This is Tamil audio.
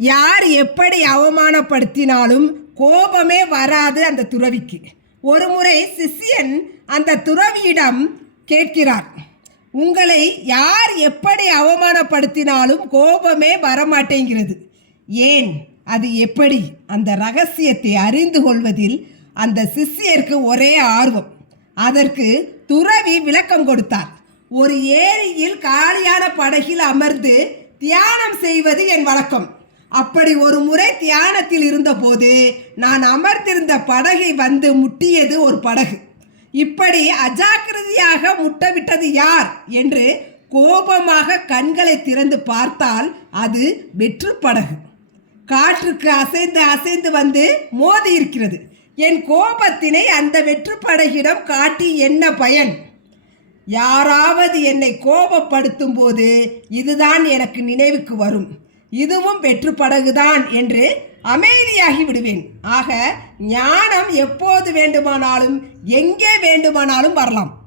யார் எப்படி அவமானப்படுத்தினாலும் கோபமே வராது அந்த துறவிக்கு. ஒரு முறை சிஷ்யன் அந்த துறவியிடம் கேட்கிறார் உங்களை யார் எப்படி அவமானப்படுத்தினாலும் கோபமே வரமாட்டேங்கிறது. ஏன்? அது எப்படி? அந்த ரகசியத்தை அறிந்து கொள்வதில் அந்த சிஷியருக்கு ஒரே ஆர்வம். அதற்கு துறவி விளக்கம் கொடுத்தார் ஒரு ஏரியில் காலியான படகில் அமர்ந்து தியானம் செய்வது என் வழக்கம். அப்படி ஒரு முறை தியானத்தில் இருந்தபோது நான் அமர்ந்திருந்த படகை வந்து முட்டியது ஒரு படகு. இப்படி அஜாக்கிரதையாக முட்டவிட்டது யார் என்று கோபமாக கண்களை திறந்து பார்த்தால் அது வெற்று படகு. காற்றுக்கு அசைந்து அசைந்து வந்து மோதி இருக்கிறது. என் கோபத்தினை அந்த வெற்று படகிடம் காட்டி என்ன பயன்? யாராவது என்னை கோபப்படுத்தும் போது இதுதான் எனக்கு நினைவுக்கு வரும். இதுவும் வெற்று படகுதான் என்று அமைதியாகி விடுவேன். ஆக ஞானம் எப்போது வேண்டுமானாலும் எங்கே வேண்டுமானாலும் வரலாம்.